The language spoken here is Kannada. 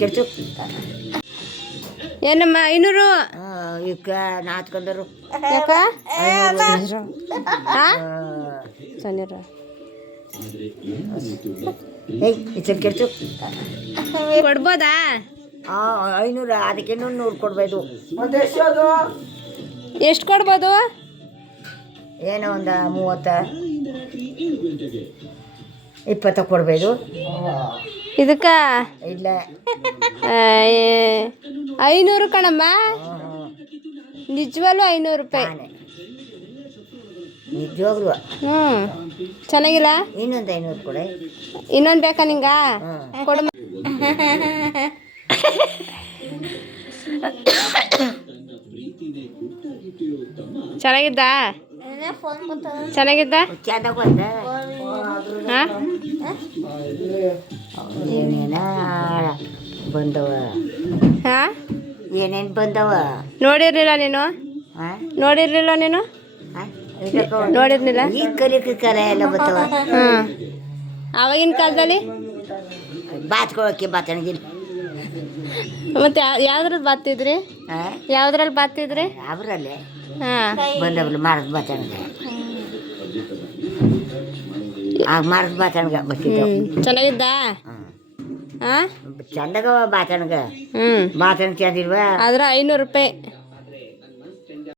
ಕೆಡ್ಸು ಏನಮ್ಮ 500 ಈಗ ನಾಚ್ಕೊಂಡರು ಯಾಕ ಸಣ್ಣರ ಕೆಡ್ಸು ಕೊಡ್ಬೋದಾ 500 ಅದಕ್ಕೆ 100 ಕೊಡ್ಬೋದು. ಎಷ್ಟು ಕೊಡ್ಬೋದು? ಏನೋ ಒಂದು 30-20 ಕೊಡ್ಬೋದು. ಇದಕ್ಕ ಇಲ್ಲ 500 ಕಣಮ್ಮ, ನಿಜವಲ್ಲೂ 500 ರೂಪಾಯಿ. ನಿಜವಾಗ್ಲು ಚೆನ್ನಾಗಿಲ್ಲ. ಇನ್ನೊಂದು 500 ಕೊಡೆ. ಇನ್ನೊಂದು ಬೇಕಾ ನಿಂಗ? ಕೊಡು. ಚೆನ್ನಾಗಿದ್ದ ಚೆನ್ನಾಗಿದ್ದ ಏನೇನ ಬಂದವ ಏನೇನು ಬಂದವ ನೋಡಿರ್ಲಿಲ್ಲ ನೀನು? ನೋಡಿರ್ಲಿಲ್ಲ ನೀನು? ನೋಡಿರ್ಲಿಲ್ಲ. ಈ ಕಲಿಕೆ ಕರ ಎಲ್ಲ ಬರ್ತಾವ. ಆವಾಗಿನ ಕಾಲದಲ್ಲಿ ಬಾತ್ಕೊಳಕ್ಕೆ ಬಾತಣಗಿಲ್ಲ. ಮತ್ತೆ ಯಾವ್ದ್ರಲ್ಲಿ ಬಾತಿದ್ರಿ? ಯಾವ್ದ್ರಲ್ಲಿ ಬಾತಿದ್ರಿ? ಅವರಲ್ಲೇ ಹಾಂ ಬಂದವಲ್ಲ ಮರದ ಬಾತಣಗ. ಆಗ ಮರದ ಬಾತಣಗ ಬರ್ತಿದ್ದವು. ಚೆನ್ನಾಗಿದ್ದ? ಹಾಂ ಚಂದಗವ ಬಾತಣಗ. ಹ್ಞೂ ಬಾತಣ ಚಂದಿಲ್ವಾ? ಆದ್ರೆ 500 ರೂಪಾಯಿ.